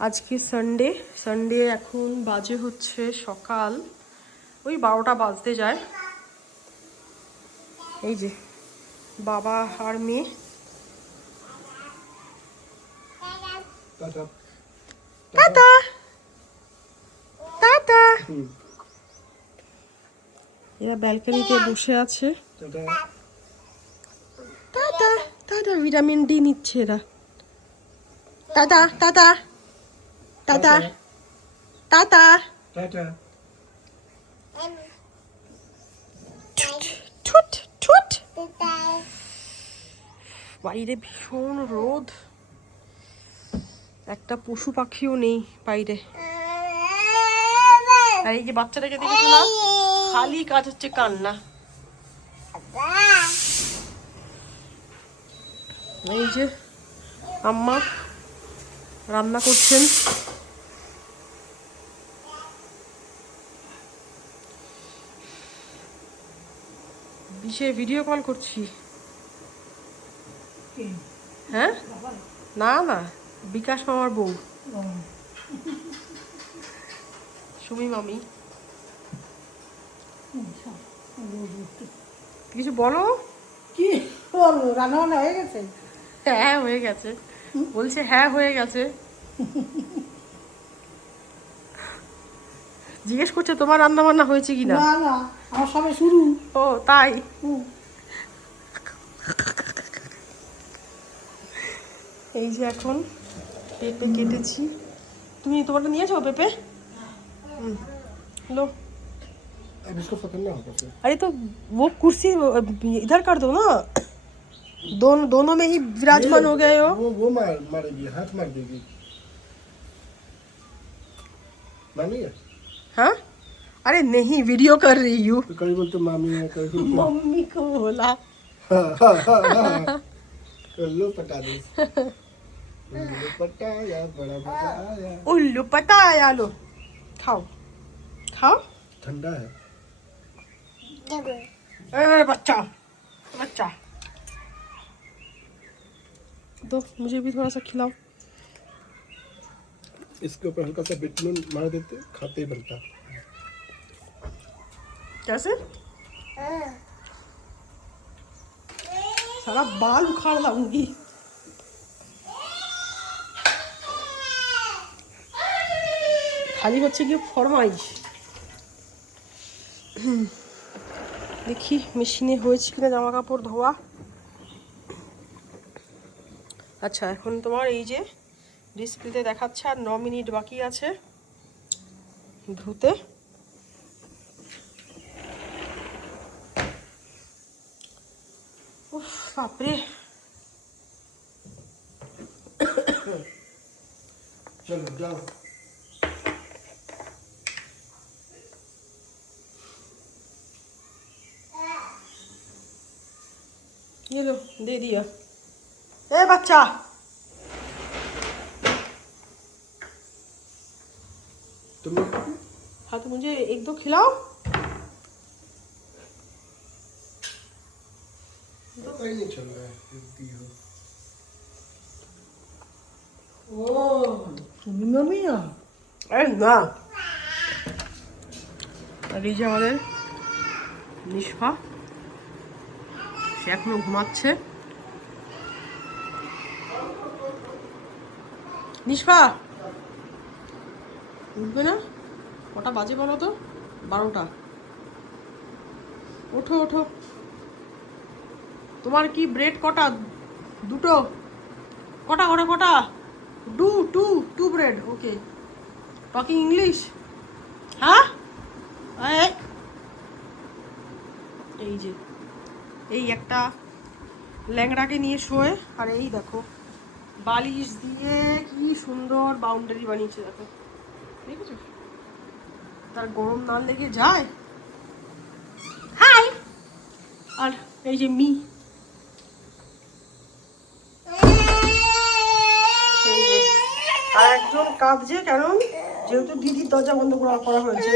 আজকে সানডে এখন বাজে হচ্ছে সকাল ওই 12টা বাজতে যায়। এই যে বাবা আর মেয়ে টাটা টাটা, এরা ব্যালকনিতে বসে আছে। টাটা টাটা, ভিটামিন ডি নিচ্ছে এরা। Tata tata tata tata tata. ঠুট ঠুট। বাইরে ভীষণ রোদ, একটা পশু পাখিও নেই বাইরে। আর এই যে বাচ্চাটাকে দেখেছো না, খালি কাজ হচ্ছে কান্না। এই যে আম্মা রান্না করছেন। বিশে ভিডিও কল করছি। হ্যাঁ না না, বিকাশ মামার বউ সুমি মামি। কিছু বলো। কি বলবো, রান্না বান্না হয়ে গেছে? হ্যাঁ হয়ে গেছে বলছে, হ্যাঁ হয়ে গেছে। জিজ্ঞেস করছে তোমার রান্না বান্না হয়েছে কিনা। না না, আমার সবে শুরু। ও তাই। এই যে এখন পেঁপে কেটেছি। তুমি তোমারটা নিয়েছো পেঁপে? लो। अब इसको पकड़ना होगा फिर। अरे तो वो कुर्सी इधर कर दो ना, दोनों में ही विराजमान हो गए हो। वो मारेगी, हाथ मार देगी। मानी है? हाँ अरे नहीं, वीडियो कर रही हूँ। तो कभी बोलते मामी है, कभी बोलते मम्मी को बोला। उल्लू पटा दे। उल्लू पटाया, बड़ा मजा आया। उल्लू पटाया, लो खाओ खाओ। ठंडा है। ए बच्चा बच्चा, दो मुझे भी थोड़ा सा खिलाओ। इसके ऊपर हल्का सा बिट नून मार देते, खाते ही बनता। कैसे? सारा बाल उखाड़ लाऊंगी। खाली হচ্ছে কি ফরমাইশ। দেখি মেশিনে হয়েছে কিনা জামা কাপড় ধোয়া। আচ্ছা এখন তোমার এই যে ডিসপ্লেতে দেখাচ্ছে আর 9 মিনিট বাকি আছে ধুতে। উফ বাপরে। चलो जाओ। ये लो दे दिया। ए बच्चा, तुम हाँ तो मुझे एक दो खिलाओ। कहीं नहीं चल रहा है, दी हो। ও তুমি মামিয়া? আরে না। আর এই যে আমাদের নিষ্পা, সে এখনো ঘুমাচ্ছে। নিষ্পা উঠবে না? কটা বাজে বলো তো? 12টা। ওঠো ওঠো। তোমার কি ব্রেড কটা? দুটো? কটা কটা কটা? Two bread. ওকে, টকিং ইংলিশ। হ্যাঁ এই যে এই একটা ল্যাংড়াকে নিয়ে শোয়, আর এই দেখো বালিশ দিয়ে কি সুন্দর বাউন্ডারি বানিয়েছে দেখো, দেখেছো? তার গরম না লেগে যায়। হাই। আর এই যে মি, আর একজন কাঁদছে কেন? যেহেতু দিদির দরজা বন্ধ করা হয়েছে।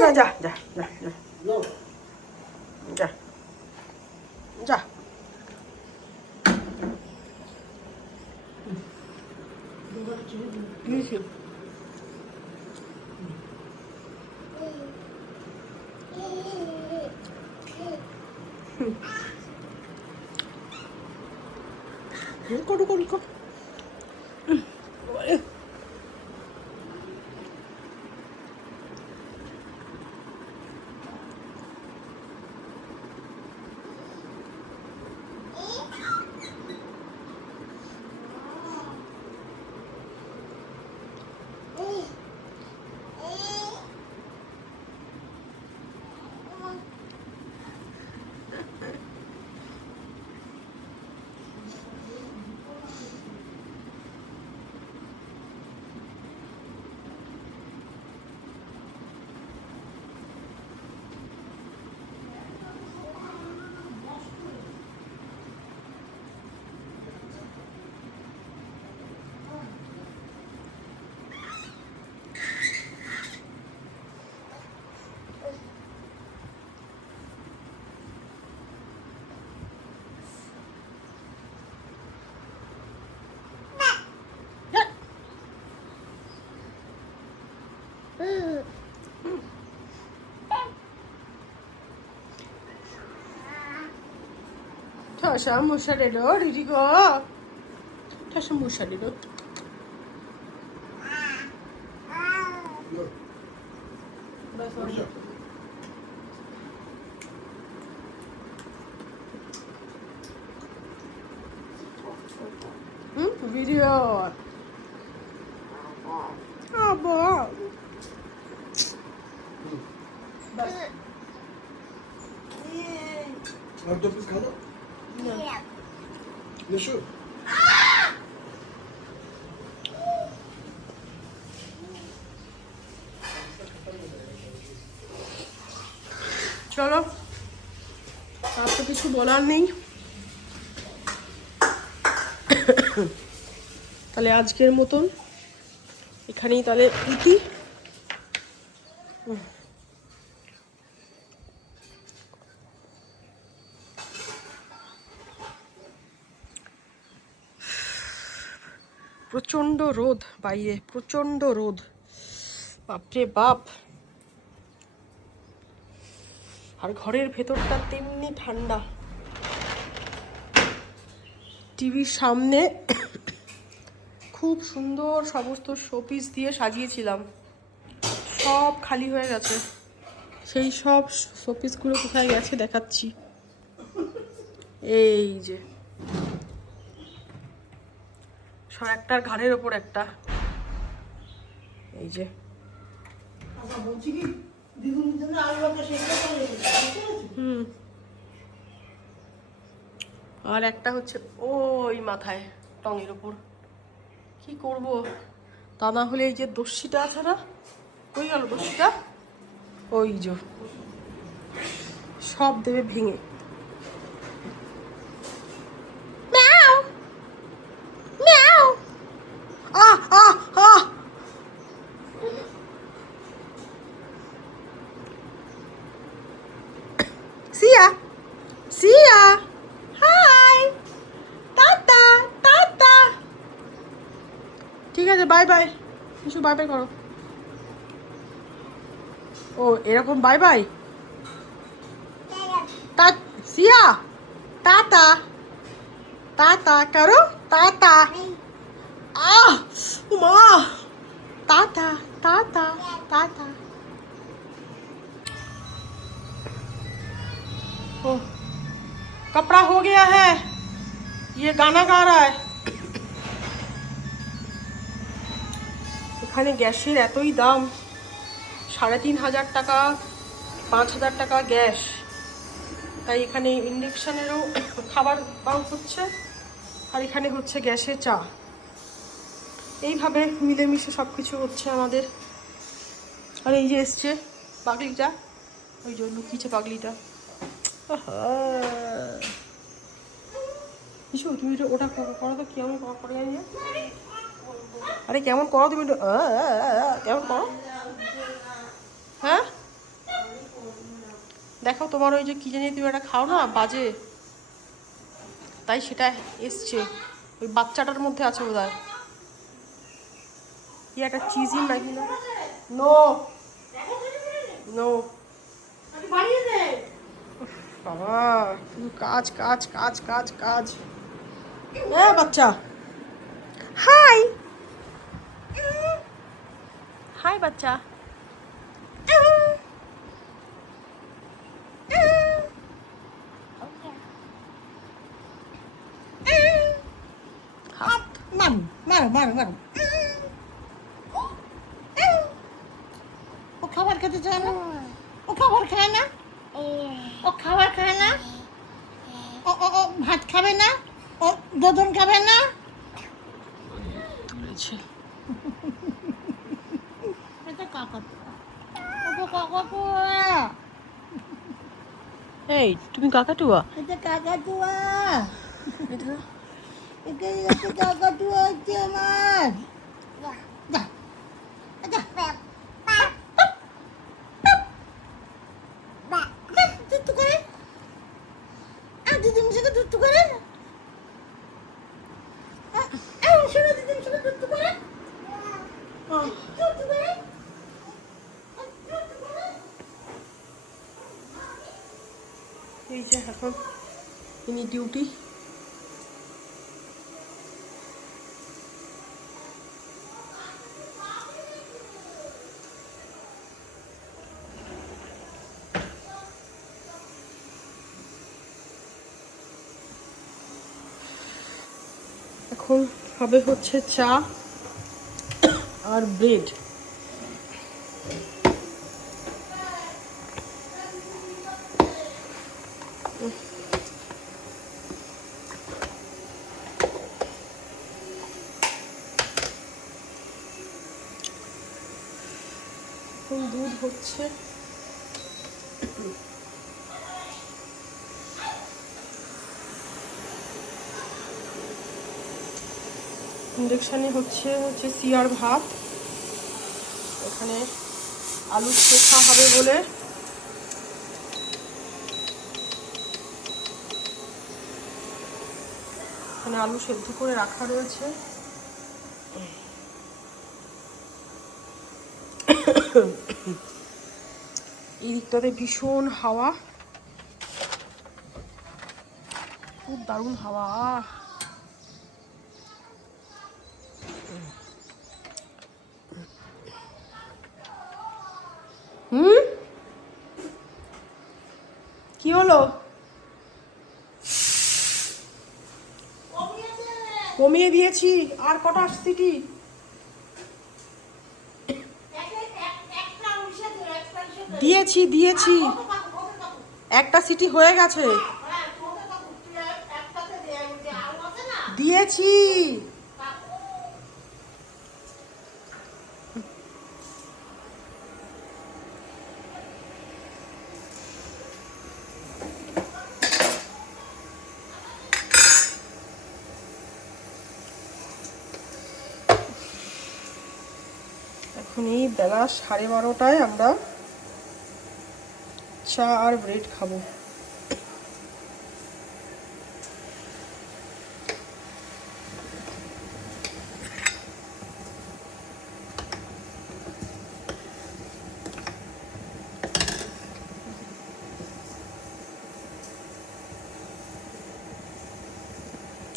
না যা যা যা যা যা যা। দিয়েছি। করু করু করু। ঠাসা মশারেরও রিরি গো, ঠাসা মশারেরও। ভিডিও আবার और दो पीस खा दो यशु চলো, আর তো কিছু বলার নেই। তাহলে আজকের মতন এখানেই তাহলে ইতি। প্রচণ্ড রোদ বাইরে, প্রচণ্ড রোদ, বাপরে বাপ। আর ঘরের ভেতরটা তেমনি ঠান্ডা। টিভির সামনে খুব সুন্দর সমস্ত শোপিস দিয়ে সাজিয়েছিলাম, সব খালি হয়ে গেছে। সেই সব শোপিসগুলো কোথায় গেছে দেখাচ্ছি। এই যে সব একটার ঘাড়ের ওপর একটা, এই যে। বলছি কি দিদুনের জন্য আলু ভাজা সেদ্ধ করে রেখেছি। হুম। আর একটা হচ্ছে ওই মাথায় টঙের ওপর। কি করব, তা না হলে এই যে দস্যিটা আছে না, ওই গেল দস্যিটা, ওই যে সব দেবে ভেঙে। ম্যাও ম্যাও, আহ আহ আহ। সিয়া সিয়া, হাই, টাটা টাটা। ঠিক আছে, বাই বাই। কিছু বাই বাই করো। ও এরকম বাই বাই। টা সিয়া, টাটা টাটা করো, টাটা। আহ মা, टाटा टाटा टाटा। ओ, कपड़ा हो गया है, ये गाना गा रहा है। এখানে গ্যাসের এতই দাম, ৩৫০০ টাকা ৫০০০ টাকা গ্যাস। তাই এখানে ইন্ডাকশানেরও খাবার দাম হচ্ছে, আর এখানে হচ্ছে গ্যাসে চা। এইভাবে মিলেমিশে সব কিছু হচ্ছে আমাদের। আর এই যে এসছে পাগলিটা, ওই যে লুকিয়েছে পাগলিটা। কিছু তুমি ওটা করো তো, কেমন করে জানিয়ে। আরে কেমন করো তুমি, কেমন করো। হ্যাঁ দেখো, তোমার ওই যে কি জানি তুমি একটা খাও না বাজে, তাই সেটা এসছে ওই বাচ্চাটার মধ্যে আছে বোধহয়। কি একটা চিজি ম্যাগি না? নো নো বাড়িয়ে দে। বাবা, শুধু কাজ কাজ কাজ কাজ কাজ। এ বাচ্চা, হাই হাই বাচ্চা। মারো মারো মারো মারো। ও খাবার খেতে চায় না, ও খাবার খায় না, ও খাবার খায় না, ও ও ও ভাত খাবে না, ও দোদন খাবে না। তুলেছে। এটা কাকাতুয়া, এটা কাকাতুয়া, এই তুমি কাকাটুয়া? এটা কাকাতুয়া, এটা এটা একটা কাকাতুয়া হচ্ছে আমার। যা, যা। দুষ্টু করে, আর দিদির সঙ্গে দুষ্টু করে, শোনো দিদির সঙ্গে দুষ্টু করে, দুষ্টু করে, দুষ্টু করে। এই যে এখন ইনি ডিউটি। এখন হবে হচ্ছে চা আর ব্রেড। এখন দুধ হচ্ছে। ইন্ডাকশানে হচ্ছে সিয়ার ভাত। এখানে আলু শেখা হবে বলে এখানে আলু সেদ্ধ করে রাখা রয়েছে। এই দিকটাতে ভীষণ হাওয়া, খুব দারুণ হাওয়া। কি হলো? কমিয়ে দিয়েছি। আর কটা সিটি? দিয়েছি দিয়েছি, একটা সিটি হয়ে গেছে। দিয়েছি। এখন এই বেলা 12:30 আমরা চা আর ব্রেড খাবো।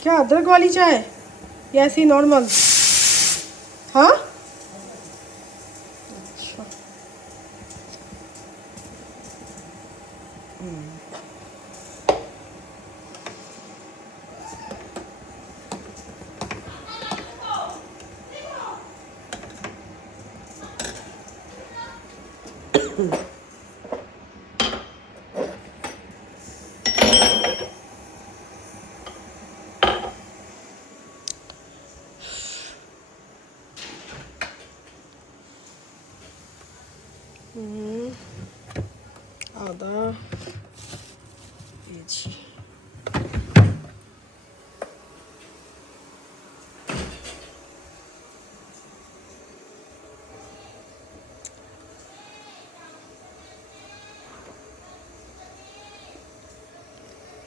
क्या अदरक वाली चाय या ऐसी नॉर्मल? हाँ अच्छा। আদা দিয়েছি।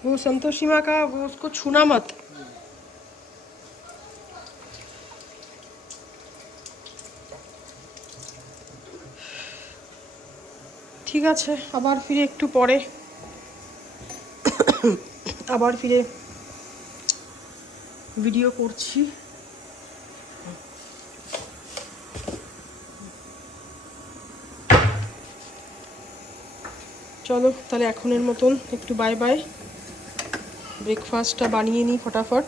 वो संतोषी माँ का वो उसको छूना मत। ঠিক আছে, আবার ফিরে একটু পরে আবার ফিরে ভিডিও করছি। চলো তাহলে এখনের মতন একটু বাই বাই। ব্রেকফাস্টটা বানিয়ে নিই ফটাফট,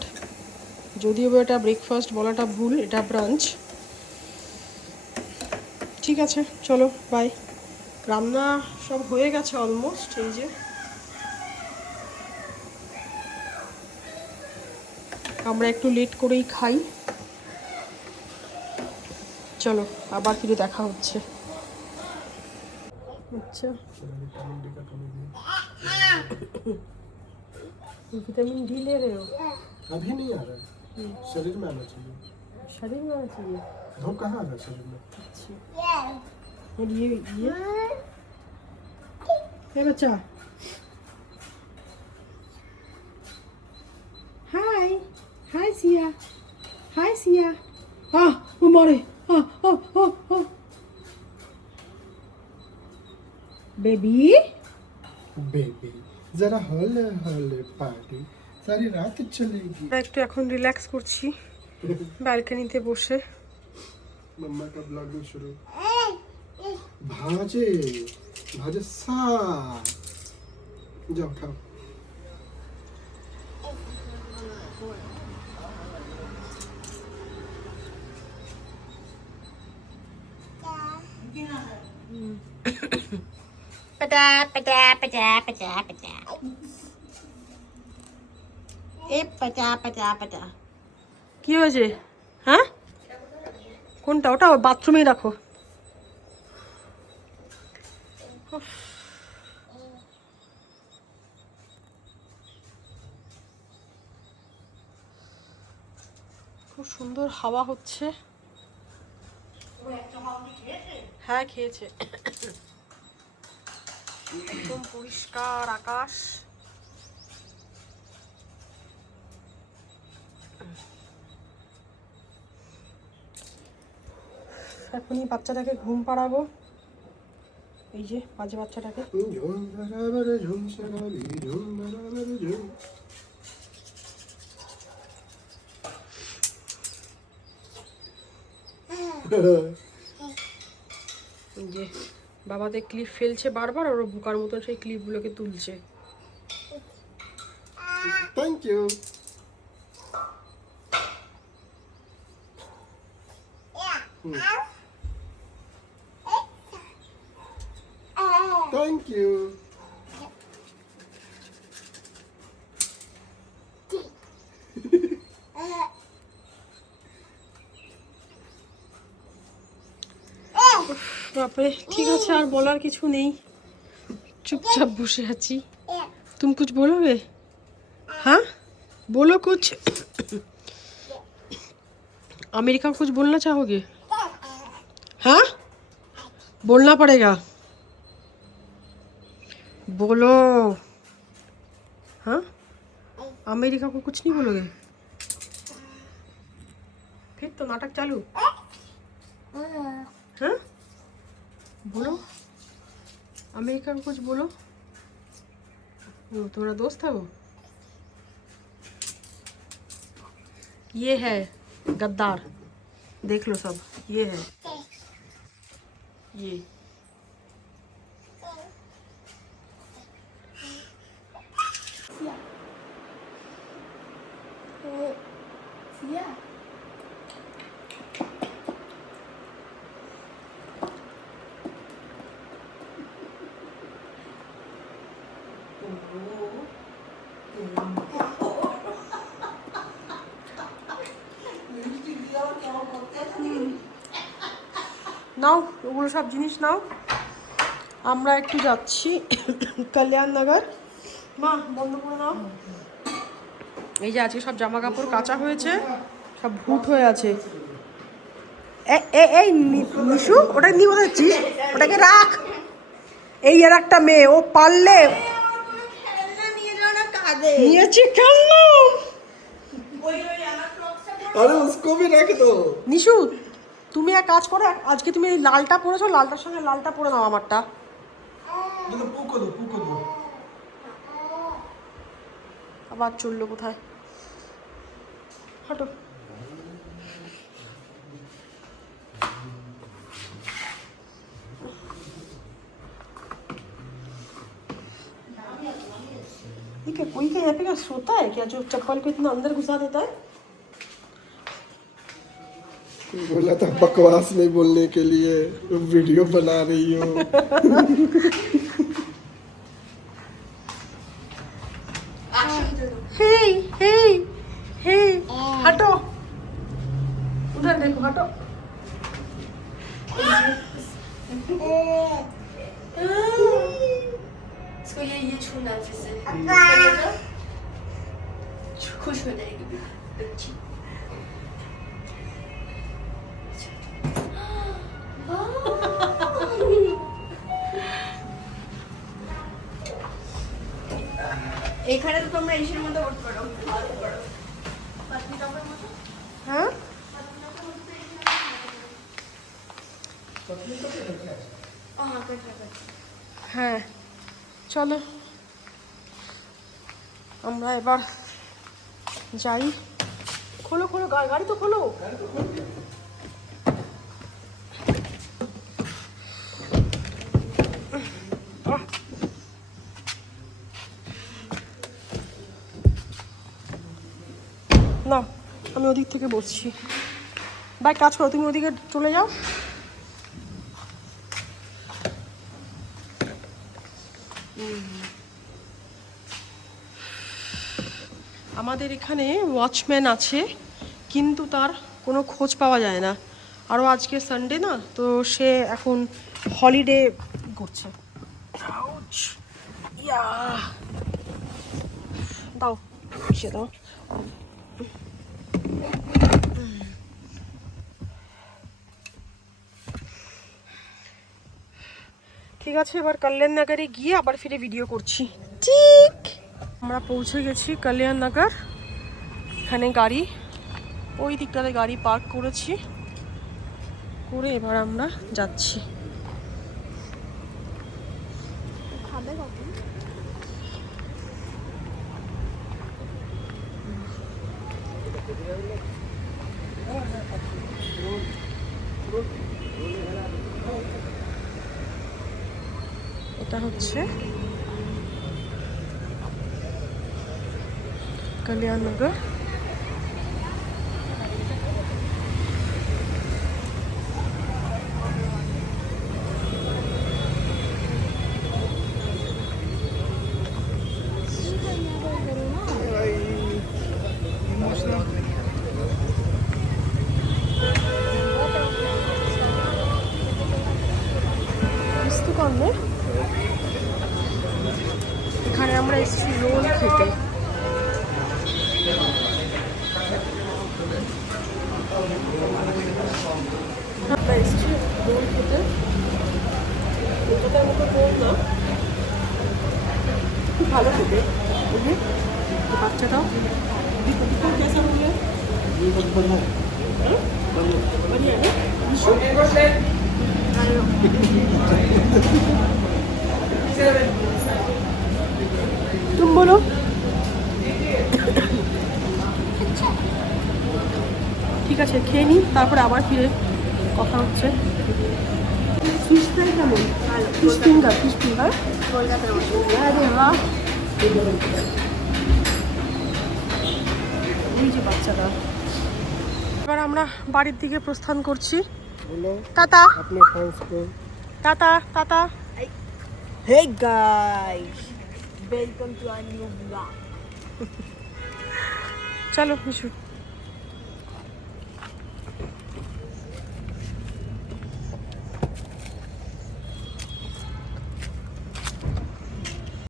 যদিও বা এটা ব্রেকফাস্ট বলাটা ভুল, এটা ব্রাঞ্চ। ঠিক আছে চলো বাই। রান্না সব হয়ে গেছে অলমোস্ট, এই যে আমরা একটু লেট করেই খাই। চলো আবার ফিরে দেখা হচ্ছে। আচ্ছা, विटामिन डी ले रहे हो? अभी नहीं आ रहा है, शरीर में आना चाहिए। शरीर में आना चाहिए। धूप कहाँ आ रहा है शरीर में? अच्छा, और ये बच्चा, हाय हाय सिया, हाय सिया। वो मारे, बेबी बेबी जरा हौले हौले पार्टी सारी रात चलेगी। একটু এখন রিল্যাক্স করছি ব্যালকনিতে বসে। मम्मा का ब्लॉग भी शुरू। भाजे भाजे साग, जाओ खाओ। पटा पटा पटा पटा पटा ए पटा पटा पटा। কি হয়েছে? হ্যাঁ, কোনটা? ওটা বাথরুমেই রাখো। খুব সুন্দর হাওয়া হচ্ছে। হ্যাঁ খেয়েছে। একদম পরিষ্কার আকাশ। এখনই বাচ্চাটাকে ঘুম পাড়াবো, এই যে বাজে বাচ্চাটাকে। झूम बराबर झूम शराबी झूम बराबर झूम। এই যে বাবাদের ক্লিপ ফেলছে বারবার, ওর বোকার মতন সেই ক্লিপগুলোকে তুলছে। Thank you. Thank you. বাপরে, ঠিক আছে আর বলার কিছু নেই, চুপচাপ বসে আছি। तुम कुछ बोलोगे? हाँ बोलो कुछ। अमेरिका को कुछ बोलना चाहोगे? हाँ बोलना पड़ेगा, बोलो। हाँ अमेरिका को कुछ नहीं बोलोगे? फिर तो नाटक चालू। हाँ बोलो, अमेरिका को कुछ बोलो। वो तुम्हारा दोस्त है वो? ये है गद्दार, देख लो सब, ये है ये। নাও ওগুলো সব জিনিস নাও, আমরা একটু যাচ্ছি কল্যাণনগর। মা বন্ধ করে নাও। এই যে আজকে সব জামা কাপড় কাচা হয়েছে, সব ভুট হয়ে আছে। এই নিশু, ওটা নিয়ে কোথায় যাচ্ছিস? ওটাকে রাখ। এই আর একটা মেয়ে, ও পারলে নিয়েছি খেলনা। अरे उसको भी रख दो। নিশু তুমি এক কাজ করো, আজকে তুমি এই লালটা পরেছো, লালটার সঙ্গে লালটা পরে নাও আমারটা। আবার চললো কোথায়, হাঁটো। ये क्या कोई क्या यहाँ पे क्या सोता है क्या, जो चप्पल को इतना अंदर घुसा देता है? बोला था बकवास नहीं बोलने के लिए, वीडियो बना रही हो। हे हे हे, हटो, उधर देखो, हटो। इसको ये छूना है फिर से खुश हो जाएगी बच्ची। এখানে তো তোমরা এসের মতো উঠতে পারো, ভালো পারো পাতলি টপের মতো। हाँ हाँ कर कर হ্যাঁ, চলো আমরা এবার যাই। খোলো খোলো, গাড়ি তো খোলো। না, আমি ওদিক থেকে বসছি। ভাই কাজ করো, তুমি ওদিকে চলে যাও। আমাদের এখানে ওয়াচম্যান আছে, কিন্তু তার কোনো খোঁজ পাওয়া যায় না। আরও আজকে সানডে না, তো সে এখন হলিডে করছে। Ouch! ইয়া, দাও, সে দাও। ঠিক আছে, এবার কল্যাণ নগরে গিয়ে আবার ফিরে ভিডিও করছি। ঠিক, আমরা পৌঁছে গেছি কল্যাণ নগর। এখানে গাড়ি, ওই দিকটাতে গাড়ি পার্ক করেছি, করে এবার আমরা যাচ্ছি। এটা হচ্ছে কল্যাণ নগর। এখানে আমরা এসেছি রোল খেতে। আমরা এসেছি রোল খেতে, কলকাতার মতো রোল না, খুব ভালো খেতে। বুঝলি বাচ্চাটাও कैसा हो गया? बढ़िया है। तुम बोलो। ঠিক আছে, খেয়ে নিই, তারপরে আবার ফিরে কথা হচ্ছে। ফিশ ফ্রাই কেমন? ফিশ ফিঙ্গার, ফিশ ফিঙ্গার আরে বাহ। এই যে বাচ্চাটা। এবার আমরা বাড়ির দিকে প্রস্থান করছি। Tata tata tata. Hey guys, welcome to our new vlog. চলো মিশু।